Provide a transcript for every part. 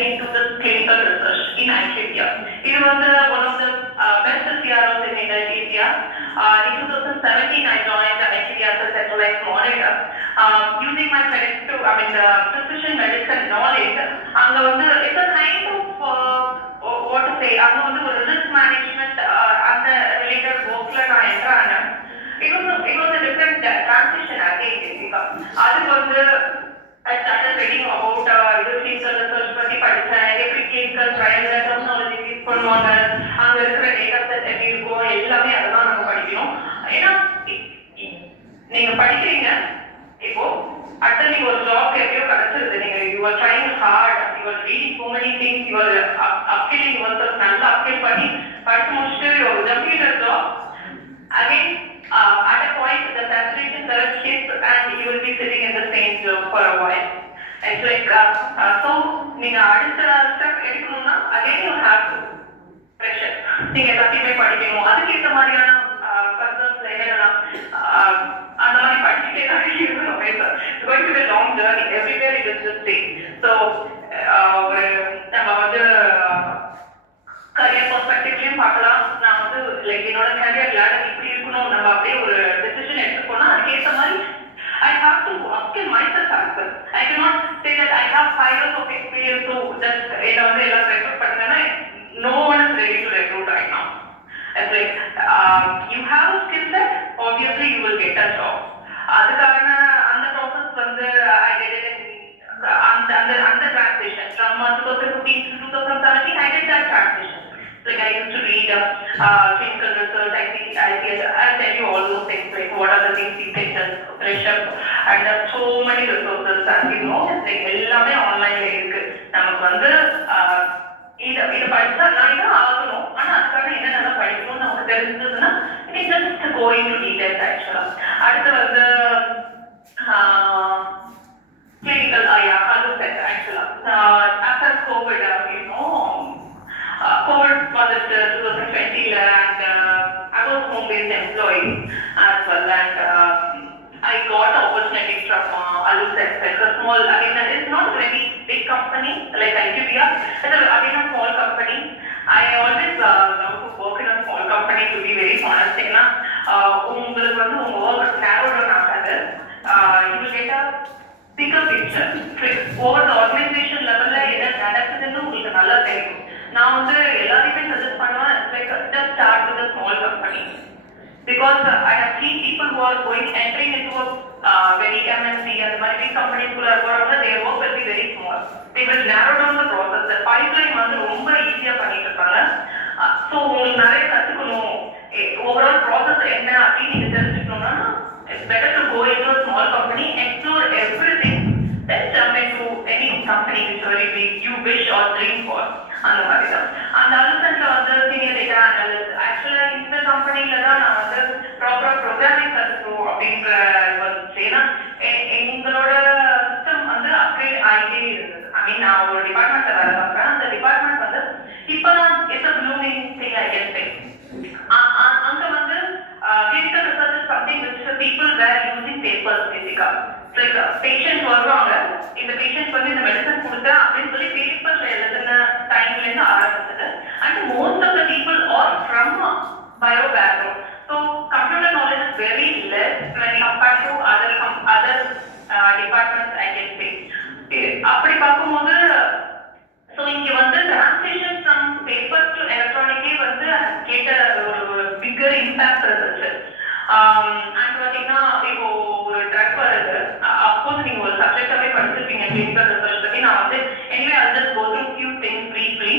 into this clinical research in IQVIA. It was one of the best CROs in India. In 2017, I joined IQVIA as a centralized monitor. Using my precision medicine knowledge, it's a kind of what to say, risk management and the related work it was a different transition again. I started reading about clinical research, every clinical trial terminology use பண்ணுவாங்க, அங்க இருக்கிற data set எப்படி இருக்கும் எல்லாமே அதெல்லாம் நம்ம படிக்கணும். ஏன்னா நீங்க படிக்கிறீங்க, இப்போ அடுத்து நீங்க ஒரு ஜாப் எப்படியோ கிடைச்சிருது, நீங்க you are trying hard, you are reading so many things, you are upskilling yourself, நல்லா அப்ஸ்கில் பண்ணி படிச்சு முடிச்சுட்டு ஒரு ஜம்மியர் job again. At a point, the saturation curve shifts and you will be sitting in the same job for a while. It's like, so, நீங்க அடுத்த step எடுக்கணும்னா, again you have to pressure. நீங்க எல்லாத்தையுமே படிக்கணும், அதுக்கேற்ற மாதிரியான concerns என்னெல்லாம் அந்த மாதிரி படிச்சுட்டே தான் இருக்கணும். It's going to be a long journey, everywhere it is the same. So, நம்ம கரியர் பெர்ஸ்பெக்டிவ்லயும் பார்க்கலாம். நான் லைக் என்னோட கரியர் லேடர் இப்படி இருக்கணும், நம்ம அப்படியே ஒரு டெசிஷன் எடுத்துக்கோனா அதுக்கேற்ற மாதிரி I have to upskill myself as well. I cannot say that I have 5 years of experience, so just எல்லாம் recruit பண்ணுங்கன்னா no one is ready to recruit right now. It's like you have a skill set, obviously you will get a job. அதுக்கான அந்த process I did it in அந்த transition from 2015 to 2017. I did that transition. Like I used to read clinical research, I'll tell you all those things, like what are the things you can just pressure, and there are so many resources, and you know, it's like எல்லாமே ஆன்லைன்ல இருக்கு. நமக்கு இத படிச்சா நான் இதை ஆகணும், ஆனா அதுக்காக என்னென்ன படிக்கணும்னு நமக்கு தெரிஞ்சதுன்னா it is just go into details actually. அடுத்து clinical alumna actually. After COVID, you know, COVID was 2020 and I was home-based employee as well, and I got opportunity from alumna. It's a small, it's not a very big company like IQVIA. It's a small company. I always love to work in a small company, to be very honest. உங்களுக்கு உங்க work narrow down ஆகாது. You will get a bigger picture. Over the organization level என்ன நடக்குதுன்னு உங்களுக்கு நல்லா தெரியும். நான் எல்லாரையுமே சஜஸ்ட் பண்ணுவேன், like just start with a small company, because I have seen people who are entering into a very MNC and the big companies who are their work will be very small. They will narrow down the process. The pipeline ரொம்ப ஈஸியா பண்ணிட்டு இருப்பாங்க. ஸோ உங்களுக்கு நிறைய கத்துக்கணும், overall process என்ன அப்படின்னு நீங்க தெரிஞ்சுக்கணும்னா it's better to go into a small company, explore everything, then jump into any company which you wish or dream for. அந்த மாதிரி தான். அந்த அலுவலகத்துல சீனியர் டேட்டா அனலிஸ்ட் ஆக்சுவலா இந்த கம்பெனில தான் நான் ப்ராப்பரா ப்ரோக்ராமிங் கற்றுக்கணும் அப்படின்ற ஏன்னா எங்களோட சிஸ்டம் அப்கிரேட் ஆகிட்டே இருந்தது. நான் ஒரு டிபார்ட்மெண்ட்ல வேலை பார்க்குறேன். அந்த டிபார்ட்மெண்ட் இப்பதான் it's blooming thing I can say. அங்க clinical research is something which the people were using papers basically. Like patient வருவாங்க, இந்த பேஷண்ட் இந்த மெடிசன் கொடுத்தா அப்படின்னு சொல்லி பேப்பர்ல எழுதுன டைம்ல இருந்து ஆரம்பிச்சது. And most of the people are from bio background, so computer knowledge is very less when compared to other departments I can say. அப்படி பார்க்கும்போது so இங்க transition from paper to electronic கேட்ட ஒரு bigger impact இருந்துச்சு. அண்ட் பாத்தீங்கன்னா இப்போ ஒரு ட்ரக் வருது, அப்போது நீங்க ஒரு சப்ஜெக்டாவே படிச்சிருப்பீங்க கிளினிக்கல் ரிசர்ச் பத்தி. நான் anyway I'll just go through few things briefly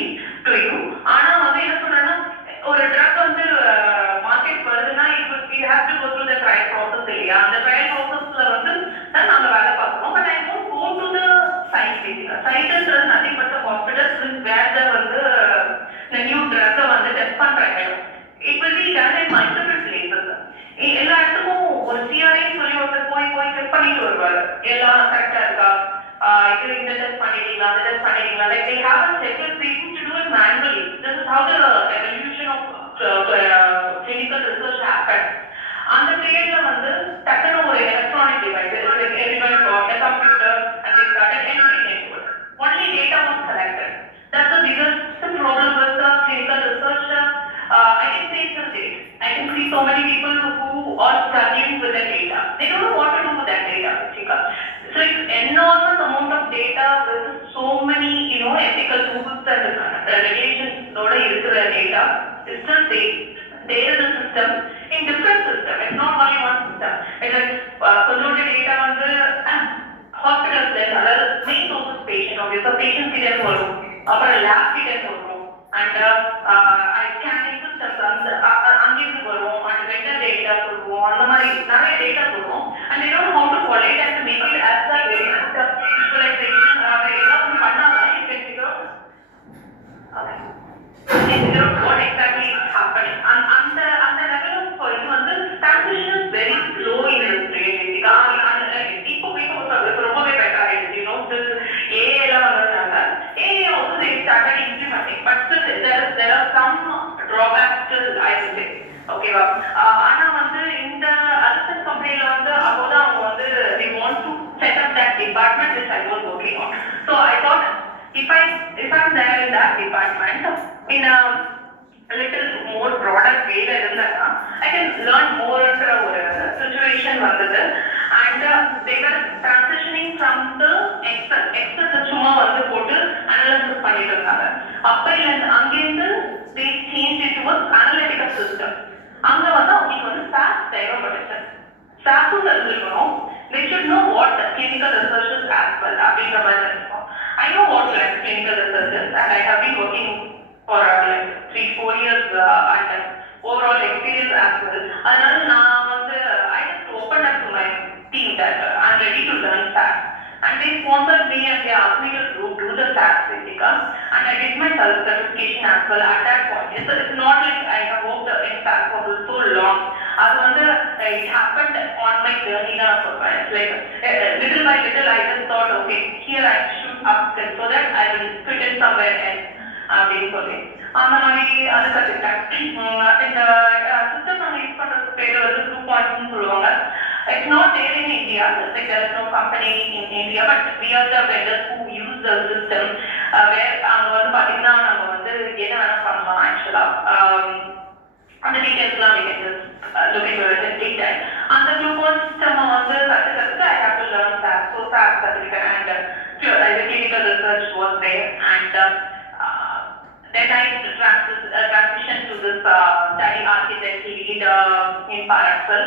to you. ஆனா என்ன சொல்றேன்னா, ஒரு ட்ரக் மார்க்கெட் வருதுன்னா you have to go through the trial process இல்லையா? அந்த trial processல தான் நாங்க வேலை பார்க்கணும். But I won't go to the site basically. Site is nothing but the hospitals where the new drug test பண்றாங்க. It will be done in multiple places. எல்லா இடத்துக்கும் ஒரு சிஆர்ஐ சொல்லி ஒருத்தர் போய் செக் பண்ணிட்டு வருவாரு, எல்லாம் கரெக்டா இருக்கா, இது இந்த டெஸ்ட் பண்ணிட்டீங்களா, அந்த டெஸ்ட் பண்ணிட்டீங்களா. Like they have a checklist, they used to do it manually. This is how the evolution of clinical research happened. அந்த பீரியட்ல டக்குனு ஒரு electronic device, everyone got a computer and they started entering into it. Only data was collected. rules and regulations இருக்கிற data is still there is a system in different system. It's not only one system. It's like கொஞ்சோண்டு data வந்து hospitals அதாவது main sources patient obviously patient கிட்ட இருந்து வரும், அப்புறம் lab கிட்ட இருந்து வரும், and scanning systems அங்கிருந்து வரும், and vendor data வரும், அந்த மாதிரி நிறைய data வரும், and they don't know how to collate and make it as a very visualization ஏதாவது பண்ணாதான் you can figure out what exactly is happening. And the level of இது வந்து transition is very slow in this basically. இப்போ ரொம்பவே better ஆயிடுச்சு. AI எல்லாம் வந்ததுனால AI also they started implementing, but still there are some drawbacks still I would say. ஓகேவா? ஆனா வந்து இந்த அசிஸ்டன்ட் கம்பெனில வந்து அப்போதான் அவங்க வந்து they want to set up that department which I was working on. So I thought if I'm there in that department in a little more broader way irundha I can learn more under ஒரு situation வந்தது. And they were transitioning from the excel சும்மா வந்து போட்டு analysis பண்ணிட்டு இருந்தாங்க. அப்பையில அங்கிருந்து they changed it to an analytical system. அங்க வந்து அவங்களுக்கு வந்து SAS தேவைப்பட்டுச்சு. SAS தெரிஞ்சுக்கணும், they should know what the clinical research is as well அப்படின்ற மாதிரி இருக்கும். I know what clinical research is and I have been working for like 3-4 years and overall experience as well. அதனால நான் வந்து I just opened up to my team that I'm ready to learn SAS, and they sponsored me and they asked me to do the SAS basically, and I did my certification as well at that point. It's not like I have worked in SAS for so long. அது வந்து it happened on my journey na சொல்றேன். Like little by little I just thought okay here I should upskill so that I will fit in somewhere else அப்படின்னு சொல்லி அந்த மாதிரி அது கற்றுக்கிட்டேன். இந்த சிஸ்டம் நாங்கள் யூஸ் பண்ணுறது பேர் வந்து 2.0 சொல்லுவாங்க. It's not there in India. Like there is no company in India, but we are the vendors who use the system. Where அங்க வந்து பார்த்தீங்கன்னா நம்ம வந்து என்ன வேணா பண்ணலாம் ஆக்சுவலா. அந்த டீடைல்ஸ்லாம் we can just look into it in detail. அந்த glucose system வந்து கற்றுக்கிறதுக்கு I have to learn SAS. So SAS certificate and the clinical research was there, and then I transitioned to this study architect lead in Paraxel.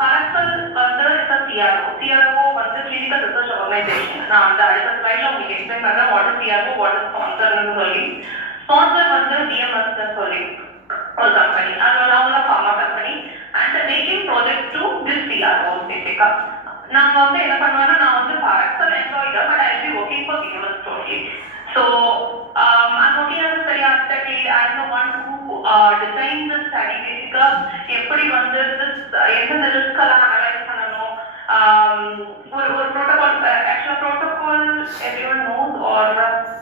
Paraxel வந்து is a CRO வந்து clinical research organization. நான் அந்த அடுத்த ஸ்லைட்ல உங்களுக்கு எக்ஸ்பிளைன் பண்றேன் what is CRO, what is sponsor னு சொல்லி. Sponsor வந்து DMS னு சொல்லி ஒரு கம்பெனி, அது அவங்கள pharma company, and making project to this CRO basically. நாங்க வந்து என்ன பண்ணுவோம்னா நான் வந்து Paraxel employee தான், but I will be working for DMS totally. So I'm working as a study architect lead. I'm the one who designed the study basically. எப்படி வந்து எந்தெந்த ரிஸ்க் எல்லாம் அனலைஸ் பண்ணணும், ஒரு protocol, actual protocol everyone knows, or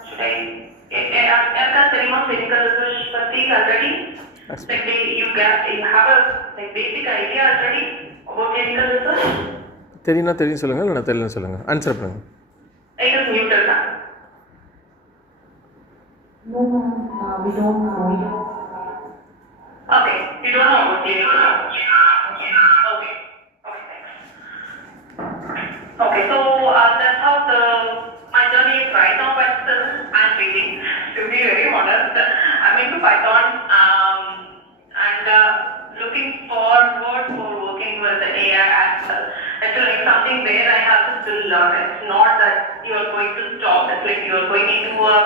should I எந்த தெரியுமா clinical research பத்தி already? Like you have a like basic idea already about clinical research? தெரியும் சொல்லுங்க, இல்ல தெரியல சொல்லுங்க, ஆன்சர் பண்ணுங்க. I just muted that. No, we don't know. Okay, you don't know about clinical research. Okay, thanks. Okay, so that's how my journey is right now, but still I'm waiting, to be very honest. I'm into Python and looking forward for working with the AI as well. It's like something where I have to still learn. It's not that you are going to stop. It's like you are going into a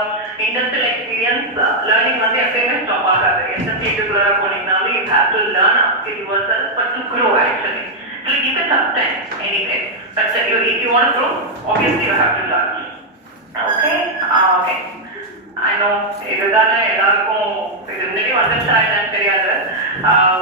industrial experience. Learning வந்து எப்பயுமே stop ஆகாது. எந்த ஃபீல்டுக்குள்ள போனீங்கனாலும் you have to learn upskill yourself, but to grow actually. It's like you can sustain anyway. But if you want to grow, obviously you have to learn. Okay? Okay. I know இதுதானே எல்லாருக்கும் இது முன்னாடி வந்துச்சா என்னன்னு தெரியாது.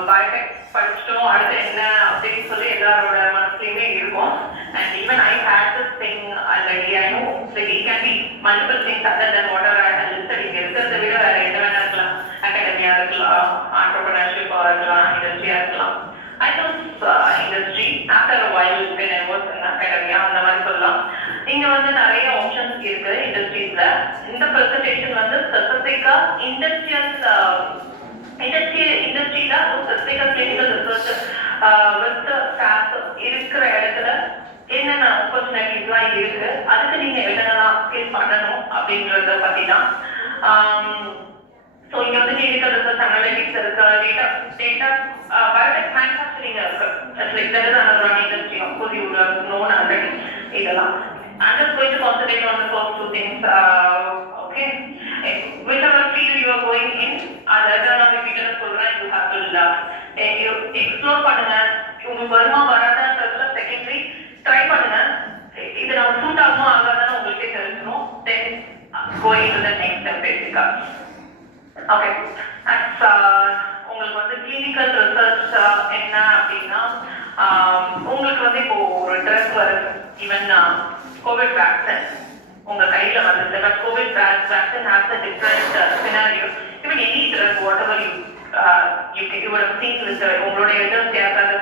biotech படிச்சிட்டோம், அடுத்து என்ன அப்படின்னு சொல்லி எல்லாரோட மனசுலையுமே இருக்கும். And even I had this thing already. I know like it can be multiple things other than whatever I had listed. இங்க இருக்கிறத விட வேற எந்த வேணா இருக்கலாம், அகாடமியா இருக்கலாம், entrepreneurship-ஆ இருக்கலாம், இண்டஸ்ட்ரியா இருக்கலாம். I chose industry after a while when I was in academia அந்த மாதிரி சொல்லலாம். இங்க வந்து நிறைய ஆப்ஷன்ஸ் இருக்கு இண்டஸ்ட்ரீஸ்ல. இந்த பிரசன்டேஷன் வந்து ஸ்பெசிஃபிக்கா இண்டஸ்ட்ரியில ஸ்பெசிஃபிக்கா கிளினிக்கல் ரிசர்ச் வித் ஸ்டாஃப் இருக்கிற இடத்துல என்னென்ன ஆப்பர்ச்சுனிட்டிஸ்லாம் இருக்கு, அதுக்கு நீங்க என்னென்னலாம் ஸ்கில் பண்ணணும் அப்படின்றத பத்தி தான். ஸோ இங்க வந்து கிளினிக்கல் ரிசர்ச் அனலிட்டிக்ஸ் இருக்கு, டேட்டா பயோடெக் மேனுஃபேக்சரிங் இருக்கு. Like that is another one industry, of course you would have known already. இதெல்லாம் I'm just going to concentrate on the first two things. Okay, whichever field you are going in, அதை நான் வீட்டில் சொல்றேன், you have to explore பண்ணுங்க. உங்களுக்கு வருமா வராதான்றதுல secondary, try பண்ணுங்க. இது நம்ம சூட் ஆகுமா ஆகாதான்னு உங்களுக்கே தெரிஞ்சிடும். Then going to the next step பேசிக்கா. ஓகே, உங்களுக்கு வந்து கிளினிக்கல் ரிசர்ச் என்ன அப்படின்னா, உங்களுக்கு வந்து இப்போ ஒரு ட்ரக் வருது, ஈவன் கோவிட் வேக்சின் உங்க கையில வந்துருக்கு. But COVID vaccine has a different scenario. Even any drug whatever you would have seen with உங்களுடைய எதிர்த்து யாராவது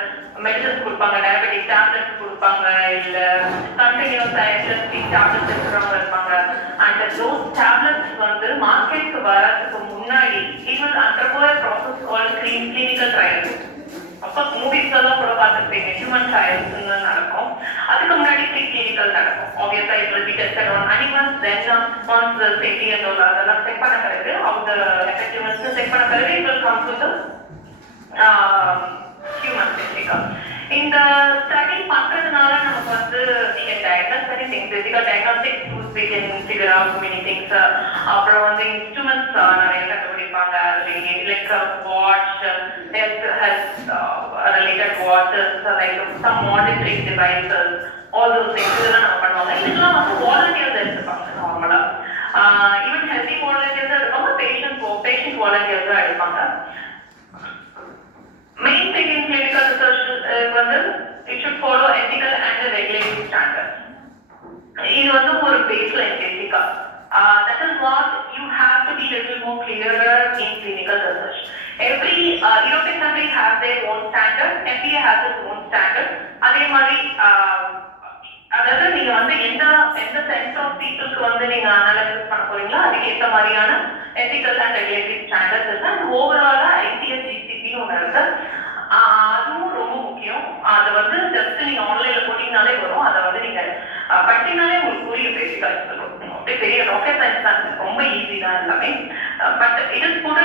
மெடிசன்ஸ் கொடுப்பாங்க, டயபெட்டிக் டேப்லெட்ஸ் கொடுப்பாங்க, இல்ல கண்டினியூஸா எலக்ட்ரிக் டேப்லெட்ஸ் எடுக்கிறவங்க இருப்பாங்க. அண்ட் தோஸ் டேப்லெட்ஸ் வந்து மார்க்கெட்டுக்கு வரதுக்கு முன்னாடி even undergo process called clinical trials. அப்போ மூவிஸ் எல்லாம் கூட பார்த்துருப்பீங்க, ஹியூமன் ட்ரையல்ஸ் நடக்கும். அதுக்கு முன்னாடி கிளினிக்கல் நடக்கும். ஆப்வியஸா it will be tested on animals, then once the safety and அதெல்லாம் செக் பண்ண பிறகு அவங்க எஃபெக்டிவ்னஸ் செக் பண்ண பிறகு it will come to the human பேசிக்கா. இந்த ஸ்டடி பண்றதுனால நமக்கு வந்து நீங்க டயக்னோஸ் பண்ணி things, basic diagnostic tools we can figure out many things. அப்புறம் வந்து இன்ஸ்ட்ருமெண்ட்ஸ் நிறைய கண்டுபிடிப்பாங்க, like watch, health related watches, like some monitoring devices, all those things இதெல்லாம் நம்ம பண்ணுவாங்க. இதெல்லாம் வந்து வாலண்டியர்ஸ் எடுத்துப்பாங்க நார்மலா. ஈவன் ஹெல்தி வாலண்டியர்ஸ் எடுப்பாங்க, பேஷண்ட் வாலண்டியர்ஸா எடுப்பாங்க. Main thing in clinical research வந்து it should follow ethical and regulatory standards. இது வந்து ஒரு baseline பேசிக்கா. That is what you have to be little more clearer in clinical research. Every European country has their own standard, FDA has its own standard. அதே மாதிரி அதாவது நீங்க வந்து எந்த சென்ஸ் ஆஃப் பீப்புளுக்கு வந்து நீங்க அனலைசிஸ் பண்ண போறீங்களோ அதுக்கு ஏற்ற மாதிரியான எத்திக்கல் அண்ட் ரெகுலேட்டரி ஸ்டாண்டர்ட்ஸ் இருக்கு. அண்ட் ஓவராலா ஐசிஎஸ் ஜிசிபின்னு ஒன்று இருக்கு, அதுவும் ரொம்ப முக்கியம். அதை வந்து ஜஸ்ட் நீங்க ஆன்லைன்ல போட்டீங்கனாலே வரும், அதை வந்து நீங்க படிச்சீங்கனாலே உங்களுக்கு புரிய பேசிக்கா. அப்படியே பெரிய ராக்கெட் சயின்ஸ் தான், ரொம்ப ஈஸி தான் எல்லாமே. But it is good.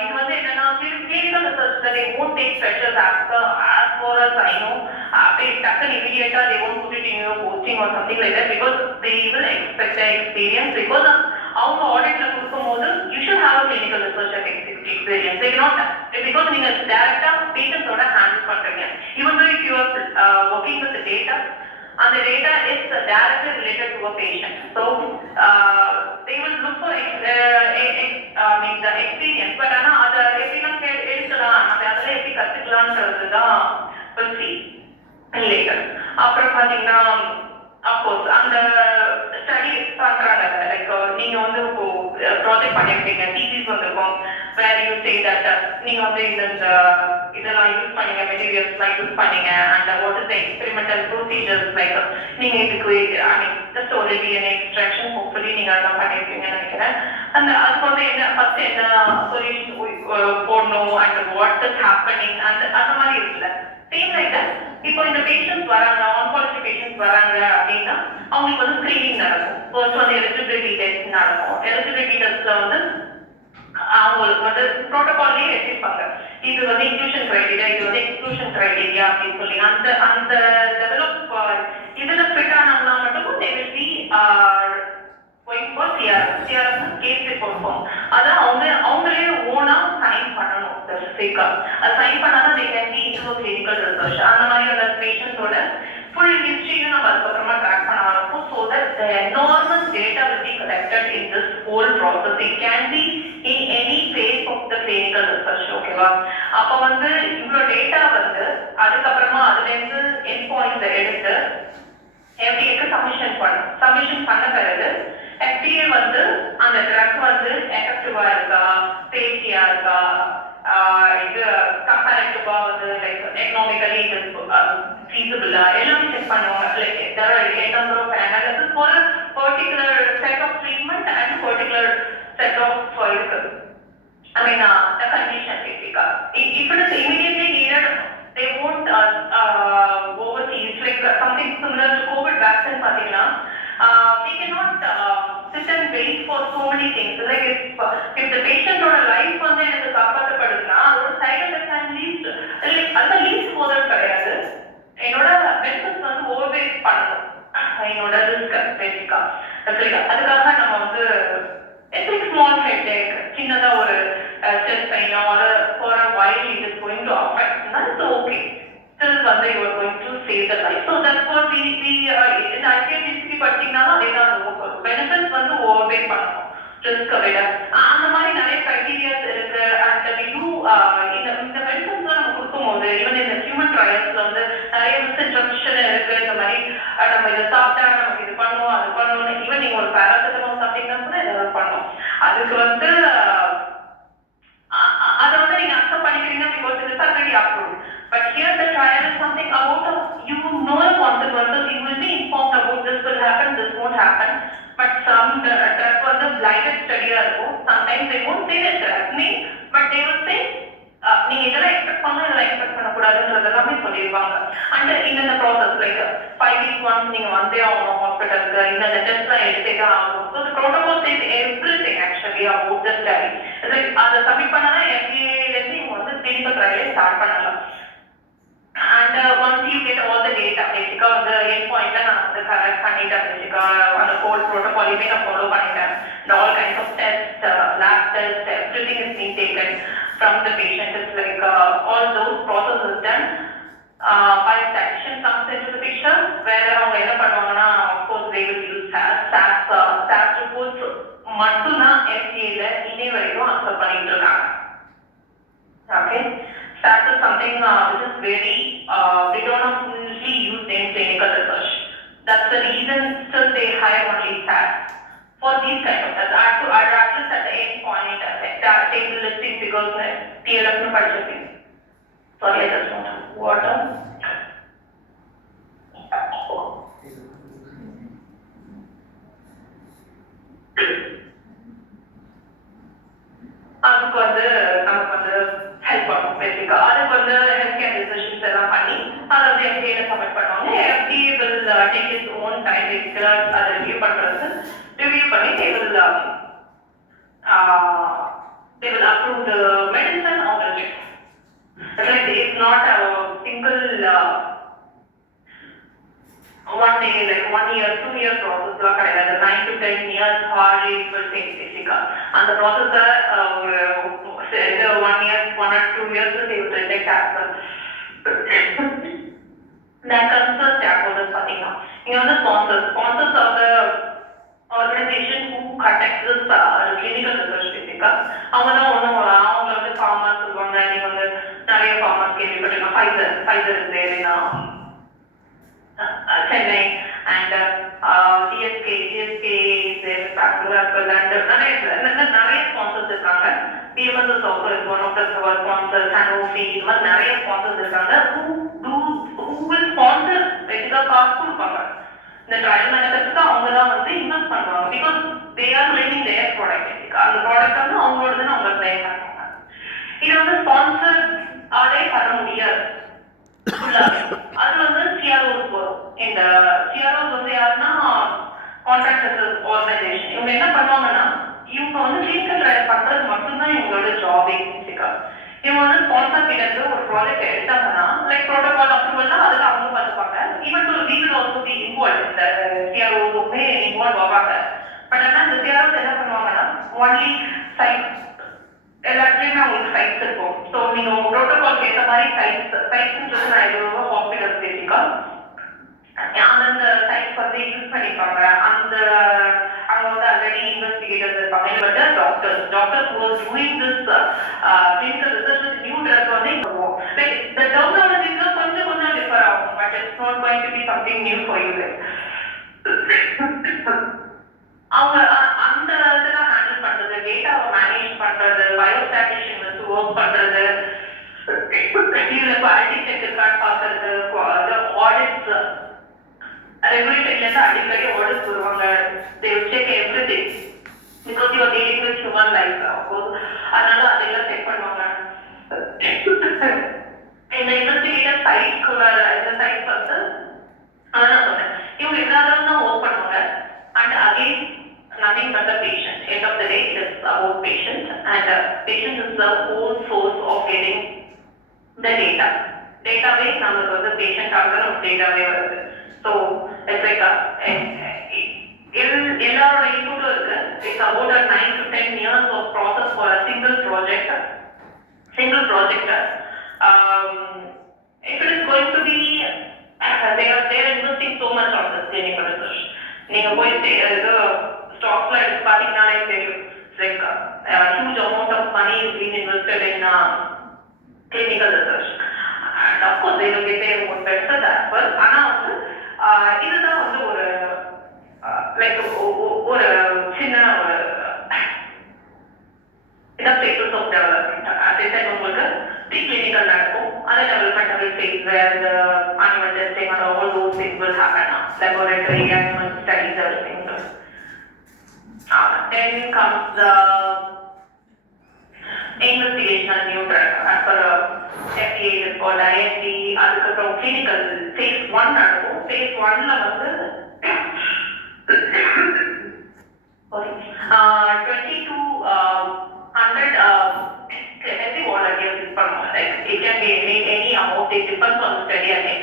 இது வந்து என்னன்னா கிளினிக்கல் ரிசர்ச்ல they won't take freshers as far as I know. They tackle immediately, they won't put it in your posting or something like that because they will expect the experience. Because அவங்க ஆடிட்ல கொடுக்கும்போது you should have a clinical research experience. They cannot, because நீங்க டைரக்டா பேஷண்ட்ஸோட ஹேண்டில் பண்றீங்க. Even though if you are working with the data, and the data is directly related to a patient, so they will look for the experience. But ஆனா அதை எப்படிலாம் எடுக்கலாம், நம்ம அதில் எப்படி கற்றுக்கலான்றது தான் we'll see later. அப்புறம் பார்த்தீங்கன்னா அப்கோர்ஸ் அந்த ஸ்டடி பண்றாங்க, லைக் நீங்க வந்து இப்போ ப்ராஜெக்ட் பண்ணிருக்கீங்க, டிசிஸ் வந்திருக்கும், வேர் யூ சே தட் நீங்க வந்து இந்த இதெல்லாம் யூஸ் பண்ணீங்க, மெட்டீரியல்ஸ்லாம் யூஸ் பண்ணீங்க, and what is the experimental procedures, like நீங்க இதுக்கு ஐ மீன் ஜஸ்ட் ஒரு டிஎன்ஏ எக்ஸ்ட்ராக்ஷன் ஹோப்ஃபுல்லி நீங்க அதெல்லாம் பண்ணிருக்கீங்கன்னு நினைக்கிறேன். அந்த அதுக்கு வந்து என்ன ஃபர்ஸ்ட் என்ன சொல்யூஷன் போடணும் அண்ட் வாட் இஸ் ஹேப்பனிங் அந்த மாதிரி இருக்குல்ல. சேம் லைக் தட் இப்போ இந்த பேஷண்ட்ஸ் வராங்க, ஆன்காலஜி பேஷண்ட்ஸ் வராங்க அப்படின்னா அவங்களுக்கு வந்து ஸ்கிரீனிங் நடக்கும். ஃபர்ஸ்ட் வந்து எலிஜிபிலிட்டி டெஸ்ட் நடக்கும். எலிஜிபிலிட்டி டெஸ்ட்ல வந்து அவங்களுக்கு வந்து ப்ரோட்டோகால்லேயே வச்சிருப்பாங்க, இது வந்து இன்க்ளூஷன் கிரைட்டீரியா, இது வந்து எக்ஸ்க்ளூஷன் கிரைட்டீரியா அப்படின்னு சொல்லி அந்த டெவலப் இதுல ஃபிட் ஆனாங்கன்னா மட்டும் they will be going for CRM case report form. அதை அவங்களே ஓனா சைன் பண்ணணும். அது சைன் பண்ணாதான் they can be into a clinical research. அந்த மாதிரி அந்த பேஷண்ட்ஸோட ஃபுல் ஹிஸ்டரியும் நம்ம அதுக்கப்புறமா ட்ராக் பண்ண ஆரம்பிப்போம். So that the enormous data will be collected in this whole process. It can be in any phase of the clinical research. ஓகேவா? அப்போ வந்து இவ்வளோ டேட்டா வந்து அதுக்கப்புறமா அதுலேருந்து எண்ட் பாயிண்ட்ஸை எடுத்து FDAக்கு சப்மிஷன் பண்ண பிறகு FDA வந்து அந்த ட்ரக் வந்து எஃபெக்டிவா இருக்கா, சேஃப்டியா இருக்கா, இது கம்பேரிட்டிவா வந்து லைக் எக்கனாமிக்கலி இது feasible எல்லாமே செக் பண்ணுவாங்க. Like there are a number of analysis for a particular set of treatment and particular set of I mean the condition basically. If it is immediately needed, they won't oversee. It's like something similar to COVID vaccine பார்த்தீங்கன்னா we cannot sit and wait for so many things. Like if the patient ஓட லைஃப் வந்து எனக்கு காப்பாற்றப்படுதுன்னா அதோட side effects and least like அந்த லீஸ்ட் போதல் கிடையாது. என்னோட மெடிசன்ஸ் வந்து ஓவர்வேட் பண்ணணும் என்னோட ரிஸ்க் பேசிக்கா. அதுக்காக நம்ம வந்து ஸ்மால் ஹெட்டேக் சின்னதா ஒரு செஸ்ட் பெயினோ ஒரு for a while it is going to affect that's okay. Still வந்து you are going to save the life. So that's what we in ICSC படிச்சீங்கன்னா அதேதான் சொல்லும். பெனிஃபிட்ஸ் வந்து ஓவர்வே பண்ணணும் ரிஸ்க் விட. அந்த மாதிரி நிறைய கிரைட்டீரியாஸ் இருக்கு. அண்ட் we do இந்த மெடிசன்ஸ் நம்ம கொடுக்கும்போது ஈவன் இந்த ஹியூமன் ட்ரையல்ஸ்ல வந்து நிறைய மிஸ்இன்ஃபர்மேஷன் இருக்கு. இந்த மாதிரி நம்ம இதை சாப்பிட்டா நமக்கு இது பண்ணுவோம் அது பண்ணணும். ஈவன் நீங்க ஒரு பேராசிட்டமால் சாப்பிட்டீங்கன்னா கூட இதை பண்ணணும். அதுக்கு வந்து அதை வந்து நீங்க அக்செப்ட் பண்ணிக்கிறீங்க because it is already approved. But here the trial is something about you know the consequences. You will be informed about this will happen, this won't happen. But some drug was a blinded study also. Sometimes they won't say that drug name, but they will say நீங்க இதெல்லாம் எக்ஸ்பெக்ட் பண்ணலாம் இதெல்லாம் எக்ஸ்பெக்ட் பண்ணக்கூடாதுன்றது எல்லாமே சொல்லியிருப்பாங்க. அண்ட் இந்த process like 5 weeks once நீங்க வந்தே ஆகணும் ஹாஸ்பிட்டலுக்கு இந்த டெஸ்ட்லாம் எடுத்தே தான் ஆகணும். So protocol says everything actually about the study. அதை சப்மிட் பண்ணா FDA-லேருந்து இவங்க வந்து கிளினிக்கல் ட்ரையலே ஸ்டார்ட் பண்ணலாம். And once you get all the data, basically on the endpoint நான் வந்து கரெக்ட் பண்ணிட்டேன். basically அந்த கோட் ப்ரோட்டோகாலையுமே நான் ஃபாலோ பண்ணிட்டேன். And all kinds of tests, lab tests, everything is being taken from the patient. It's like all those processes done. Biostatistician comes into the picture where அவங்க என்ன பண்ணுவாங்கன்னா of course they will use SAS reports மட்டும்தான் FDA-ல இன்னை வரைக்கும் அக்செப்ட் பண்ணிட்டு இருக்காங்க. Okay. That is something which is very they don't usually use in clinical research. That's the reason still they hire only staff for these kind of tests. I'd rather at the end point table listing because TLF no purchasing. Sorry, I just want water. அதுக்கு வந்து நமக்கு வந்து ஹெல்ப் பண்ணும் பேசிக்கா. அதுக்கு வந்து health care decisions எல்லாம் பண்ணி அதை வந்து FDA-ல சப்மிட் பண்ணுவாங்க. FDA will take its own time அதை ரிவ்யூ பண்றது. ரிவ்யூ பண்ணி they will approve the medicine or the drug. Like it's not a single one day, like 1 year, 2 year process la kadaiya. 9 to 10 years hardly it will take basically. And the process ஒரு 1 year, 1 or 2 years they will reject as well. Then comes the stakeholders பார்த்தீங்கன்னா இங்க வந்து sponsors are the organization who conduct this clinical research basically. அவங்க தான் அவங்க வந்து farmers சொல்லுவாங்க. நீங்க வந்து நிறைய farmers கேள்விப்பட்டிருக்கீங்க. Pfizer is there in Chennai and GSK is there in Bangalore as well. And நிறைய sponsors இருக்காங்க. BMS is also one of the sponsors. Sanofi இந்த மாதிரி நிறைய sponsors இருக்காங்க. Who will sponsor basically காசு கொடுப்பாங்க. இந்த ட்ரையல் நடக்கிறதுக்கு அவங்க தான் வந்து இன்வெஸ்ட் பண்ணுவாங்க. Because they are claiming their product basically. அந்த ப்ராடக்ட் வந்து அவங்களோடதுன்னு அவங்க கிளைம் பண்ணுவாங்க. இது வந்து ஸ்பான்சர் ஆளே பண்ண முடியாது. அது வந்து CROs வரும். இந்த CROs வந்து யாருன்னா கான்ட்ராக்ட் ரிசர்ச் ஆர்கனைசேஷன். இவங்க என்ன பண்ணுவாங்கன்னா இவங்க வந்து கிளினிக்கல் ட்ரையல் பண்றது மட்டும்தான் இவங்களோட ஜாபே பேசிக்கா. இவங்க வந்து ஸ்பான்சர் கிட்ட இருந்து ஒரு ப்ராஜெக்ட் எடுத்தாங்கன்னா லைக் ப்ரோட்டோகால் அப்ரூவல்னா அதுல அவங்க பார்த்துப்பாங்க. Even to we will also be involved. இந்த CROs-மே இன்வால்வ் ஆவாங்க. பட் ஆனால் இந்த CROs என்ன பண்ணுவாங்கன்னா ஒன்லி சைட் எல்லாத்துலேயுமே அவங்களுக்கு சைட்ஸ் இருக்கும். ஸோ நீங்கள் உங்கள் ப்ரோட்டோகால்க்கு ஏற்ற மாதிரி சைட்ஸ்ன்றது நான் எவ்வளோ ஹாஸ்பிட்டல்ஸ் பேசிக்கா அந்தந்த சைட்ஸ் வந்து யூஸ் பண்ணிப்பாங்க. அந்த அவங்க வந்து ஆல்ரெடி இன்வெஸ்டிகேட்டர்ஸ் இருப்பாங்க. But doctors who was doing this clinical research with new drug வந்து பண்ணுவோம். லைக் the terminology கொஞ்சம் டிஃபர் ஆகும். But it's not going to be something new for you. அவங்க அந்த இதெல்லாம் ஹேண்டில் பண்றது, டேட்டாவை மேனேஜ் பண்றது, பயோஸ்டாட்டிஷியன் வச்சு ஒர்க் பண்றது, இதுல குவாலிட்டி செக் இருக்கான்னு பாக்குறது, ஆடிட்ஸ் ரெகுலேட்டரியிலேருந்து அடிக்கடி ஆடிட்ஸ் வருவாங்க. they will check everything because you are dealing with human life. அதனால அதெல்லாம் செக் பண்ணுவாங்க. இந்த இன்வெஸ்டிகேட்டர் சைட்ஸ்குள்ள இந்த சைட்ஸ் வந்து அதான் நான் சொன்னேன். இவங்க எல்லாரும் தான் ஒர்க் பண்ணுவாங்க. And again nothing but the patient. End of the day, it is about patient, and patient is the whole source of getting the data. Dataவே நமக்கு வந்து பேஷண்ட் ஆகிற ஒரு டேட்டாவே வருது. ஸோ இட்ஸ் லைக் எல்லாரோட இன்புட்டும் இருக்கு. இட்ஸ் அபவுட் 9 to 10 years of process for a single project. If it is going to be, they are investing so much on this clinical research. நீங்க போய் ஸ்டாக்ஸ்ல எடுத்து பாத்தீங்கன்னாலே தெரியும். Like huge amount of money is being invested in clinical research, and of course they will get their own benefits as well. ஆனா வந்து இதுதான் வந்து ஒரு லைக் ஒரு சின்ன ஒரு இதான் status of development. As I said, உங்களுக்கு preclinical நடக்கும். அந்த development will take where the animal testing and all those things will happen. Laboratory animal studies, everything. Then comes the investigational new drug. As per FDA, it is called IND. அதுக்கப்புறம் clinical phase 1 நடக்கும். phase 1ல வந்து 20 to 100 healthy volunteers use பண்ணுவாங்க. Like it can be any amount. It depends on the study, I think.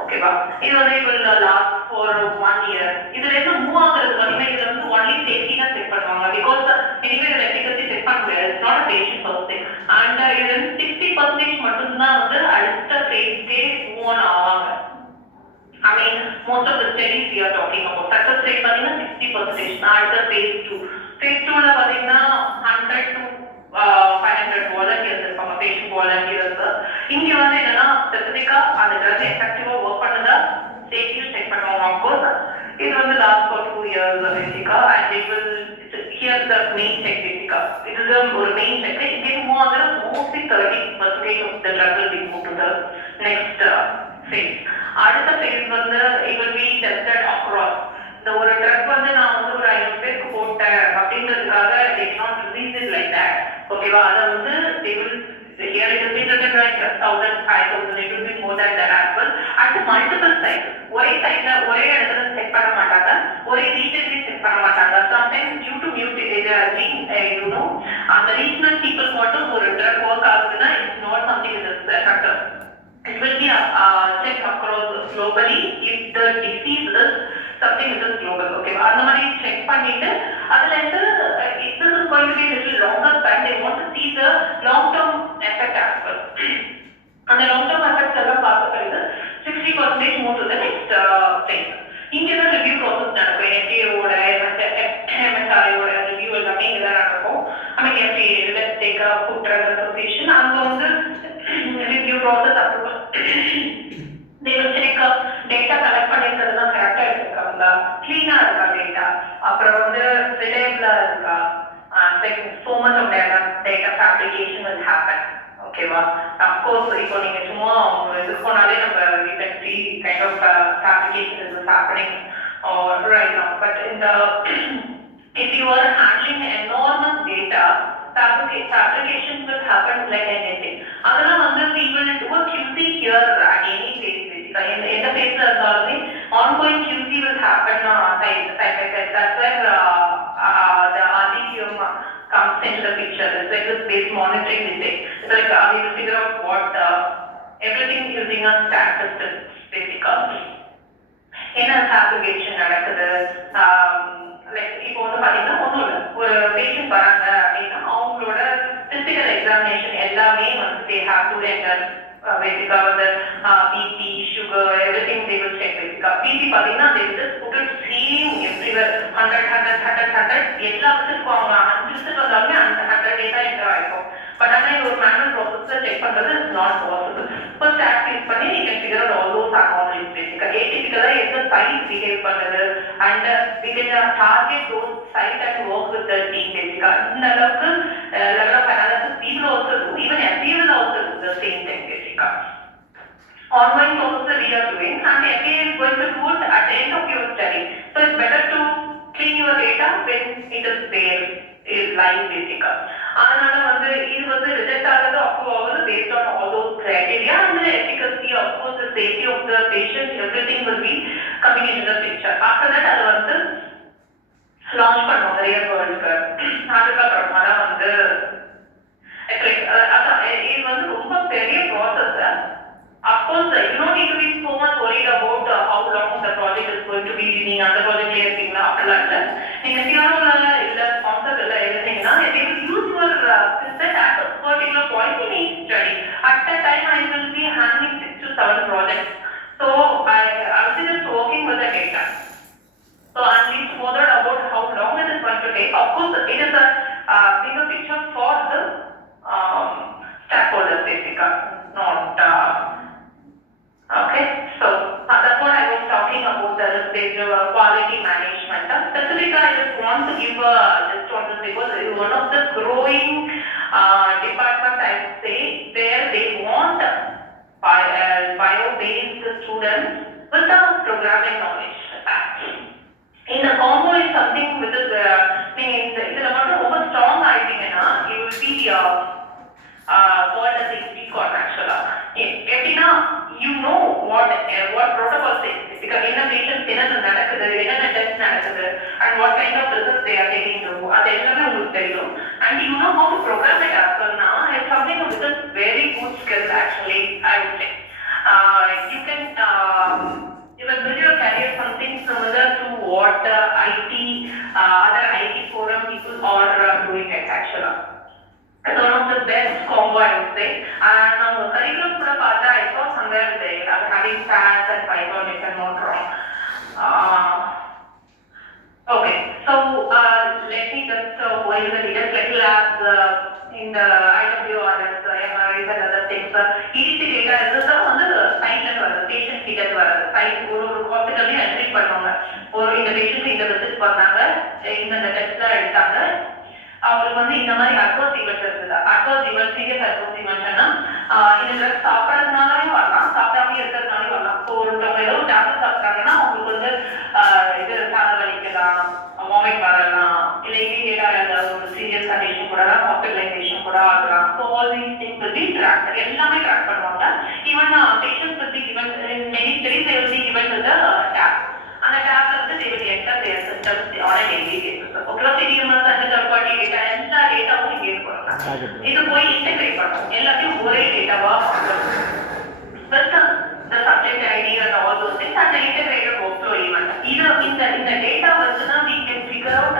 ஓகேவா? இது வந்து it will last for 1 year. இதுல என்ன மூவ் ஆகுறது பாத்தீங்கன்னா இதுல வந்து only safety தான் செக் பண்ணுவாங்க. Because anyway the efficacy check பண்ண முடியாது. It's not a patient first thing. And இதுல வந்து 60% மட்டும்தான் வந்து அடுத்த phase-க்கு மூவ் ஆன் ஆவாங்க. I mean, most of the studies we are talking about, success rate பாத்தீங்கன்னா 60%. அடுத்த phase 2. phase 2ல பாத்தீங்கன்னா 100 to 500 volunteers இருப்பாங்க, patient volunteers. இங்க வந்து என்னன்னா ஸ்பெசிஃபிக்கா அந்த ட்ரக் எஃபெக்டிவா ஒர்க் பண்ணுதா சேஃப்டியும் செக் பண்ணுவாங்க. ஆஃப்கோர்ஸ் இது வந்து last for 2 years basically. And it will here the main check basically. இதுதான் ஒரு மெயின் செக். இங்கே மூவ் ஆகுற mostly 30% of the drug will be move to the next phase. அடுத்த ஃபேஸ் வந்து it will be tested across. இந்த ஒரு ட்ரக் வந்து நான் வந்து ஒரு 500 பேருக்கு போட்டேன் அப்படின்றதுக்காக they cannot release it like that. ஓகேவா? அதை வந்து they will here it will be written like 1000, 5000, it will be more than that as well. At multiple sites, ஒரே சைட்ல ஒரே இடத்துல செக் பண்ண மாட்டாங்க, ஒரே ரீஜன்ல செக் பண்ண மாட்டாங்க. Sometimes due to mutation, you know, அந்த regional people மட்டும் ஒரு drug work ஆகுதுன்னா it's not something that is effective. It will be checked across globally if the disease is something which is global. Okay, அந்த மாதிரி செக் பண்ணிட்டு அதுல இருந்து this is going to be a little longer time. They want to see the long term effect as well. அந்த long term effect எல்லாம் பார்த்த பிறகு 60% move to the next phase. இங்கே தான் ரிவ்யூ ப்ராசஸ் நடக்கும். FDA-ஓட MHRA-ஓட ரிவ்யூ எல்லாமே இங்கே தான் நடக்கும். I mean FDA, let's take a food drug association. அங்க வந்து review process approval they will check data collect பண்ணிருக்கிறதுலாம் கரெக்டா இருக்காங்களா, clean-ஆ இருக்கா data, அப்புறம் வந்து reliable-ஆ இருக்கா. Like so much of data fabrication will happen. ஓகேவா? Of course இப்போ நீங்க சும்மா இது போனாலே நம்ம we can see kind of fabrication is happening right now. But in the if you are handling enormous data, fabrication will happen like anything. அதெல்லாம் வந்து we will do a QC here at any phase. In the phase ongoing QC will happen that's where the RDQM comes into the picture. It's like this base monitoring we say. It's like we will figure out what everything using a statistics basically. என்ன fabrication நடக்குது. லைக் இப்போ வந்து பாத்தீங்கன்னா ஒன்றும் இல்லை, ஒரு பேஷண்ட் வராங்க அப்படின்னா அவங்களோட பிசிக்கல் எக்ஸாமினேஷன் எல்லாமே வந்து they have to enter basically வந்து BP, sugar, everything they will check basically. BP பாத்தீங்கன்னா they will just put it same everywhere 100 எல்லா விஷயத்துக்கும் அவங்க 5 விஷயத்துக்கு வந்தாலுமே அந்த 100 டேட்டா என்டர் ஆயிருக்கும். பட் ஆனால் இது ஒரு மேனுவல் ப்ராசஸ்ல செக் பண்றது is not possible. First app use பண்ணி you can figure out all those anomalies basically. Atypically எந்த சைட் பிஹேவ் பண்ணுது and we can target those site and work with the team basically. இந்த அளவுக்கு level of analysis we will also do, even FDA will also do the same thing basically. Ongoing process we are doing and FDA is going to do it at the end of your study. So it's better to clean your data when it is there, is live basically. அதனால வந்து இது வந்து ரிஜெக்ட் ஆகுது approve ஆகுது based on all those criteria and the efficacy, of course the safety of the patient, everything will be coming into the picture. After that அது வந்து லான்ச் பண்ணோம் ரியல் வேர்ல்டுக்கு. அதுக்கப்புறமா தான் வந்து இது வந்து ரொம்ப பெரிய process. Of course you don't need to be so much worried about how long the project is going to be. நீங்க அந்த ப்ராஜெக்ட்ல இருக்கீங்களா அப்படிலாம் இல்லை. நீங்க CROல இல்ல ஸ்பான்சர் இல்ல இருந்தீங்கன்னா they will use your system at a particular point in each study. At that time I will be handling 6 to 7 projects. So I was just working with the data. So I'm least bothered about how long it is going to take. Of course, it is a bigger picture for the stakeholders, basically, not. Okay, so that's what I was talking about, the risk-based quality management. Specifically, I just want to give just on this because it is one of the growing department, I would say, where they want bio-based students with the programming knowledge. இந்த combo is something with நீங்க இதுல மட்டும் ரொம்ப strong ஆயிட்டீங்கன்னா you will be called as unicorn. ஆக்சுவலா எப்படின்னா you know what protocols என்ன patients என்னென்ன நடக்குது, என்னென்ன டெஸ்ட் நடக்குது and what kind of results they are taking through, அது எல்லாமே உங்களுக்கு தெரியும். And you know how to program it ஆஃப்டர்னா it's something with a very good skill. Actually I would say you can you will build your career something similar to what IT, other IT forum people are doing it actually. It's one of the best combo I would say. And now curriculum kuda paatha I saw somewhere there are having stats and Python if I'm not wrong. Okay, so let me just go into the details. Let me labs in the IWRS, MRIs and other things. EDC data is வந்து சைட்ல வருது, பேஷண்ட் கிட்ட வருது. சைட் ஒரு ஹாஸ்பிட்டல்லையும் என்ட்ரி பண்ணுவாங்க. ஒரு இந்த பேஷண்ட் இந்த விசிட் பண்ணாங்க, இந்த டெஸ்ட்லாம் எடுத்தாங்க, அவங்களுக்கு வந்து இந்த மாதிரி அட்வர்ஸ் ஈவென்ட் இருக்குது. அட்வர்ஸ் ஈவென்ட், சீரியஸ் அட்வர்ஸ் ஈவென்ட்னா இந்த ட்ரக் சாப்பிட்றதுனாலையும் வரலாம், சாப்பிடாம இருக்கிறதுனாலையும் வரலாம். ஸோ ஒருத்தவங்க ஏதோ டேப்லெட் சாப்பிட்றாங்கன்னா அவங்களுக்கு வந்து இது தலை வலிக்கலாம், வாமிட் வரலாம், இல்லை இமீடியட்டா ஏதாவது ஒரு சீரியஸ் கண்டிஷன் கூட ஹாஸ்பிட்டலைசேஷன் கூட ஆகலாம். So all these things will be track, எல்லாமே ட்ராக் பண்ணுவாங்க. Even patients will be given many studies they will be given with the tab. அந்த டேப்ல வந்து they will enter their systems on a daily basis. ஓகேவா? CDMS and third party data எல்லா டேட்டாவும் இங்கே போடலாம். இது போய் இன்டெகிரேட் பண்ணும், எல்லாத்தையும் ஒரே டேட்டாவா with the subject ID and all those things and the integrated workflow event. இது இந்த டேட்டா வந்துன்னா we can figure out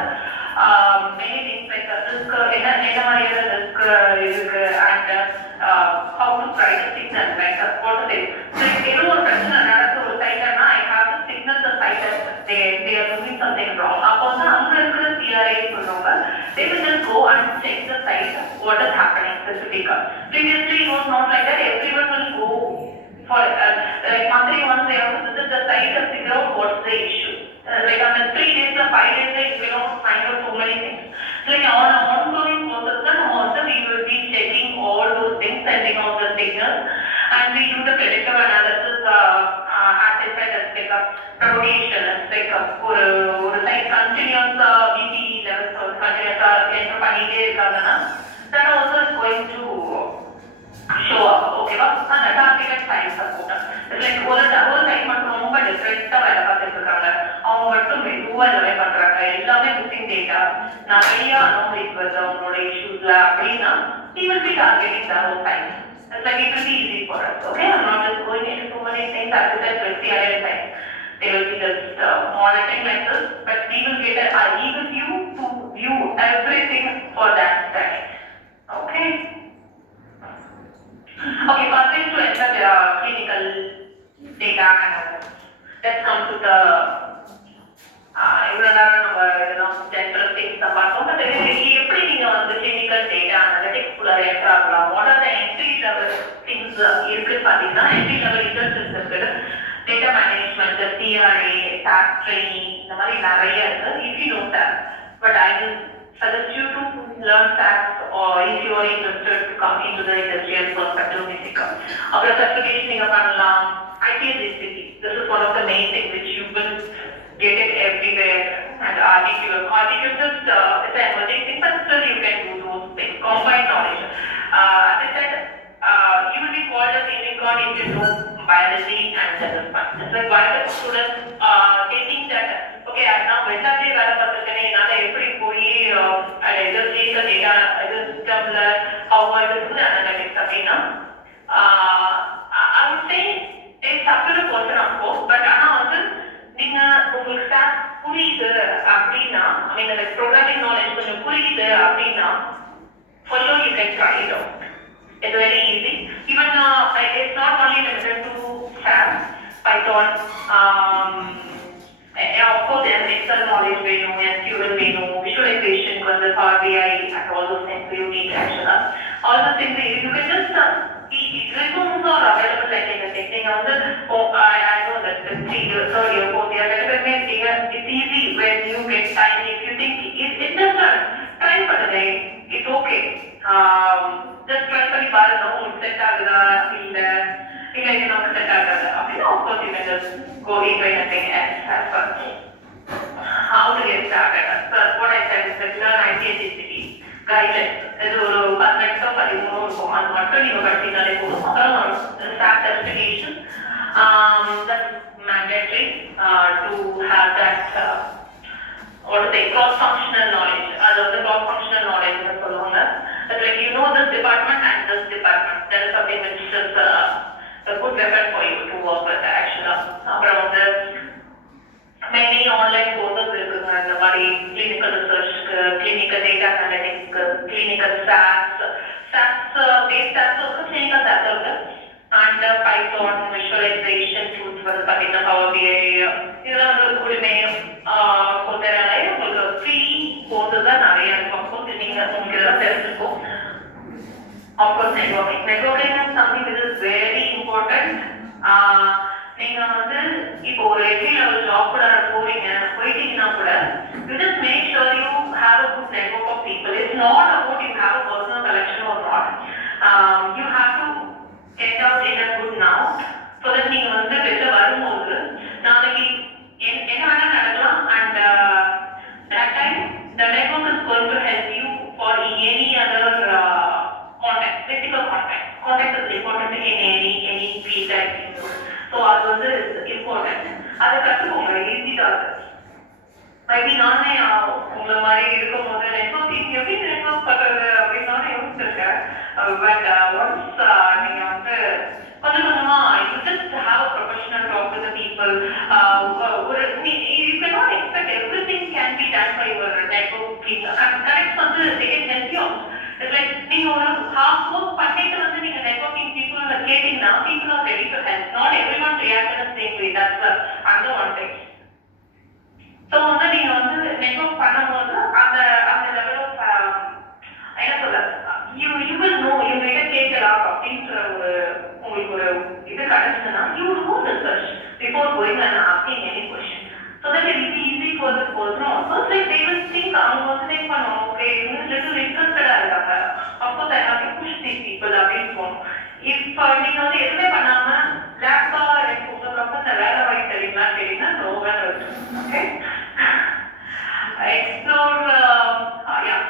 many things like risk, என்ன மாதிரியான risk இருக்கு and how to try to signal like what to say. So ஏதோ ஒரு பிரச்சனை நடக்குது ஒரு சைட்னா I have to signal the site that they are doing something wrong. அப்போ வந்து அங்க இருக்கிற CRA சொல்லுவாங்க, they will just go and check the site what is happening specifically. Previously it was not like that. Everyone will go for like monthly once they have to visit the site and figure out what's the issue. Like on the 3 days or 5 days they will not find out so many things. Like on an ongoing process also we will be checking all those things, sending out the signals and we do the predictive analysis as I said as like a propagation. It's like ஒரு site continuous BP levels or continuous enter பண்ணிட்டே இருக்காங்கன்னா that also is going to show up. ஓகேவா? அந்த target size support it's like ஒரு டைம் மட்டும் ரொம்ப டிஃபரெண்டா வேலை பார்த்துட்டு இருக்காங்க, அவங்க மட்டும் மெதுவா எல்லாமே பண்றாங்க, எல்லாமே மிஸ்ஸிங் டேட்டா, நிறைய அனாமலிஸ் வருது அவங்களோட இஷ்யூஸ்ல அப்படின்னா he will be targeting the whole time. It's like it will be easy for us. Okay, I'm not just going into so many things after that with CRA time. They will be just monitoring like this, but we will get an eagle view to view everything for that study. Okay. Okay, passing to enter the clinical data analysis. Let's come to the general things பார்த்தோம். பட் எப்படி நீங்க வந்து clinical data analytics குள்ள என்டர் ஆகலாம், what are the entry level things இருக்குன்னு பார்த்தீங்கன்னா entry level internships இருக்குது, data management, CRA, task training, இந்த மாதிரி நிறைய இருக்கு. If you don't have, but I will suggest you to learn facts or if you are interested to come into the industrial perspective basically. Our certification நீங்க பண்ணலாம். IPSCC, this is one of the main things which you will get it everywhere. And RTQ is just it's an emerging thing, but still you like biotech students, they think that okay, நான் வெள்ளாவே வேலை பார்த்துருக்கேன், என்னால் எப்படி போய் either take a data either systemல how I will do the analytics அப்படின்னா I would say it's up to the person of course, but ஆனால் வந்து நீங்க உங்களுக்கு ஸ்டாக் புரியுது அப்படின்னா, I mean like programming knowledge கொஞ்சம் புரியுது அப்படின்னா for sure you can try it out. It's very easy. Even it's not only limited to SAS, Python, of course there's Excel knowledge வேணும், SQL வேணும், visualization வந்து Power BI and all those things you need actually. All those things you can just resources are available like in the testing. Oh, I know that the 3 years, 3rd year, 4th year, whatever may be, it's easy when you get time. If you think it's just try for the day, it's okay. Just try பண்ணி பாருங்க, உங்களுக்கு செட் ஆகுதா இல்ல இது நமக்கு செட் ஆகாது அப்படின்னா of course you can just go into anything else as well. How to get started? So what I said is that learn ICSCP guidelines. இது ஒரு 10 நிமிஷம் 13 இருக்கும், அது மட்டும் நீங்க படிச்சீங்கனாலே போதும். அப்புறம் SAP certification, that's mandatory to have that what to say, cross-functional knowledge. அது வந்து cross-functional knowledge னு சொல்லுவாங்க. It's like you know this department and this department. That is something which is a good weapon for you to work with actually. அப்புறம் வந்து many online courses இருக்குங்க, இந்த மாதிரி clinical research, clinical data analytics, clinical SAS based SAS இருக்கு, clinical SAS இருக்கு, and Python visualization tools வந்து பார்த்தீங்கன்னா Power BI இதெல்லாம் வந்து கூடமே கொஞ்சம் உங்களுக்கு ஃப்ரீ கோர்ஸஸ் தான் நிறைய இருக்கும். அப்கோர்ஸ் நீங்க உங்களுக்கு இதெல்லாம் தெரிஞ்சிருக்கும். Of course networking is something which is very important. நீங்க வந்து இப்போ ஒரு என்ட்ரி லெவல் ஜாப் கூட போயிட்டீங்கன்னா கூட you just make sure you have a good network of people. It's not about you have a personal collection or not. You have to get out in a good now so that நீங்க வந்து வெளில வரும்போது நாளைக்கு என்ன வேணா நடக்கலாம், and that time the network is going to help you for any other contact, physical contact. Contact is important in any field that you do. So அது வந்து important. அதை கற்றுக்கோங்க, ஈஸி தான். மேபி நானே உங்களை மாதிரி இருக்கும் போது நெட்வொர்க்கிங் எப்படி நெட்வொர்க் பண்ணுறது அப்படின்னு நானே யோசிச்சிருக்கேன். பட் ஒன்ஸ் நீங்கள் வந்து கொஞ்சம் கொஞ்சமா you just have a professional talk with the people. You cannot expect everything can be done by your networking. Connect வந்து they can help you. It's like நீங்க ஒரு half work பண்ணிட்டு வந்து நீங்க networking people கேட்டீங்கன்னா people are ready to help. Not everyone react in the same way. That's another one thing. So வந்து நீங்க வந்து network பண்ணும்போது அந்த level of என்ன சொல்ல you will know, you make a கேட்கலாம் அப்படின்ற ஒரு உங்களுக்கு ஒரு இது கிடைச்சதுன்னா you will know the search before going and asking any question. So that it will be easy for this person also. So like they will think, அவங்க வந்து think பண்ணுவாங்க, okay இவங்க little interested இருக்காங்க, of course I have to push these people அப்படின்னு போகணும். இப்போ நீங்க வந்து எதுவுமே பண்ணாம லேப்டாப் போட்டதுக்கப்புறம் இந்த வேலை வாங்கி தெரியுங்களான்னு கேட்டீங்கன்னா நோ வேலை இருக்கு. Okay, explore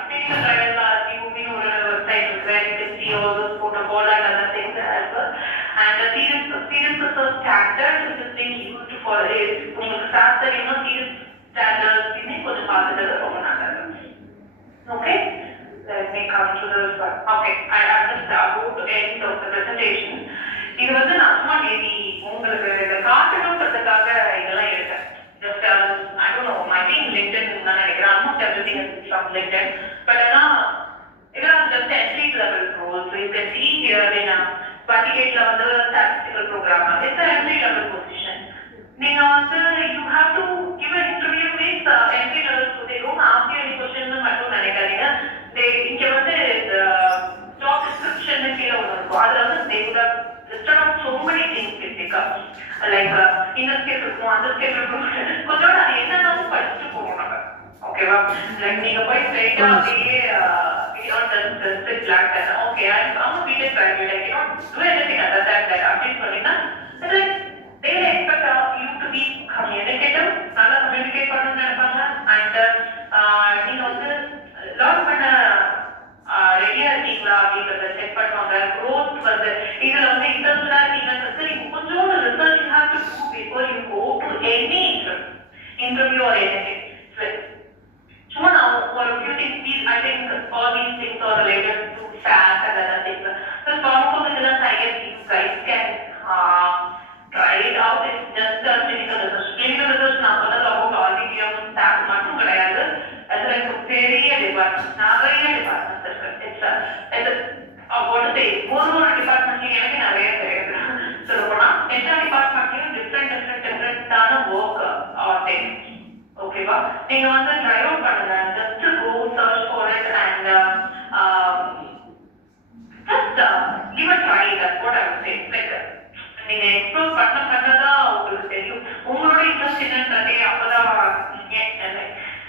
clinical trial tubing ஒரு website is where you can see all those protocol and other things as well. And the serious research standard which is being used for it, உங்களுக்கு SAS தெரியுமா, serious standards இன்னும் கொஞ்சம் பார்த்துட்டு ரொம்ப நல்லது. Okay, let me come to this one. Okay, I am just about to end of the presentation. இது வந்து நான் சும்மா நேதி உங்களுக்கு இதை காட்டணுன்றதுக்காக இதெல்லாம் எடுத்தேன். Just I don't know, I think LinkedIn நான் நினைக்கிறேன், almost everything is from LinkedIn. But இதெல்லாம் just entry level roles. So you can see here in quantitative level statistical programmer. It's an entry level position. நீங்க வந்து you have to give an interview with entry level, so they don't ask you any questions மட்டும் நினைக்காதீங்க. இங்க வந்து job description கீழே ஒன்று இருக்கும், அதுல வந்து they would have listed out so many things in pickup. Like இந்த ஸ்கேல் இருக்கும், அந்த ஸ்கேல் இருக்கும், கொஞ்சம் அது என்னன்னாலும் படிச்சுட்டு போகணும் நம்ம. ஓகேவா, லைக் நீங்க போய் ஸ்ட்ரைட்டா அப்படியே okay I'm a BTech graduate, I cannot do anything other than that அப்படின்னு சொன்னீங்கன்னா they will expect you to be communicative, நல்லா communicate பண்ணணும்னு நினைப்பாங்க. And நீங்க வந்து லேர்ன் பண்ண ரெடியா இருக்கீங்களா அப்படின்றத செக் பண்ணுவாங்க. growth வந்து இதுல வந்து இன்ட்ரெஸ்டா இருக்கீங்கன்றது நீங்க கொஞ்சம் research you have to do before you interview or anything. So now, for a few things, I think all these things are related to SAS and other things. So pharmacovigilance, I guess you guys can try it out. It's just clinical research. Clinical research, now about RDTM, SAS, மட்டும் கிடையாது. As like a பெரிய department, நிறைய departments இருக்கு. It's what to say, ஒரு டிபார்ட்மெண்ட்லயும் எனக்கு நிறைய தெரியுது. சொல்லப்போனா எல்லா டிபார்ட்மெண்ட்லயும் டிஃப்ரெண்டான ஒர்க் தெரியும். ஓகேவா? நீங்க வந்து ட்ரை அவுட் பண்ணுங்க. Just go search for it and just give a try. That's what I would say. Like நீங்க எக்ஸ்ப்ளோர் பண்ணதான் உங்களுக்கு தெரியும். உங்களோட இன்ட்ரெஸ்ட் என்னன்றதே அப்பதான்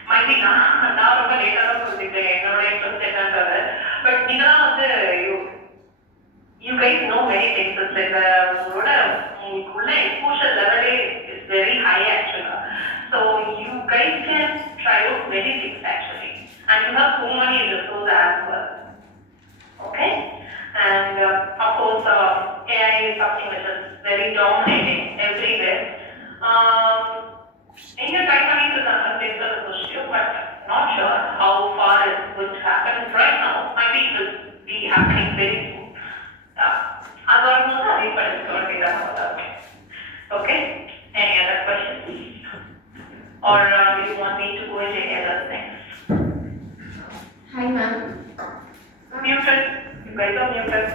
மைபி நான் ரொம்ப லேட்டா தான் புரிஞ்சுக்கிட்டேன் என்னோட இன்ட்ரெஸ்ட் என்னன்றது. பட் நீங்களாம் வந்து you guys know many things. It's like உங்களோட உங்களுக்குள்ள exposure level is very high actually. So you guys can try out many things actually. And you have so many resources as well. Okay? And of course AI is something which is very dominating everywhere. நீங்க ட்ரை பண்ணிட்டு இருக்காங்க பேசுறது விஷயம், but not sure how far it's going to happen right now. Maybe it will be happening very soon. அது வரும்போது அதை படிச்சுக்க வேண்டியதாக. Okay? Any other questions? Or do you want me to go into any other things? Hi ma'am. Muted. You guys are muted.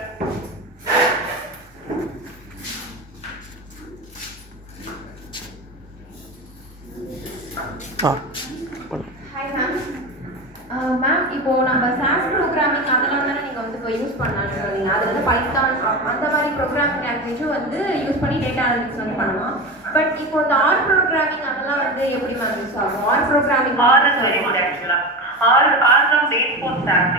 Hi ma'am. Ma'am இப்போ நம்ம SAS programming அதெல்லாம் தானே நீங்கள் வந்து இப்போ யூஸ் பண்ணலான்னு சொன்னீங்க. அது வந்து பைத்தான் அந்த மாதிரி ப்ரோக்ராமிங் லாங்குவேஜும் வந்து யூஸ் பண்ணி டேட்டா அனாலிசிஸ் வந்து பண்ணலாம். பட் இப்போ இந்த ஆர் ப்ரோக்ராமிங் அதெல்லாம் வந்து எப்படி மேம் யூஸ் ஆகும்? R programming R is very good actually. R தான் பேஸ் ஃபார் SAS.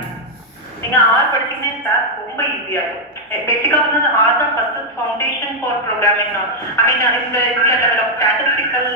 நீங்க ஆர் படிச்சீங்கன்னா SAS ரொம்ப ஈஸியா இருக்கும். பேசிக்கா வந்து ஆர் தான் first foundation for programming. I mean இந்த லெவல் ஆஃப் ஸ்டாட்டிஸ்டிக்கல்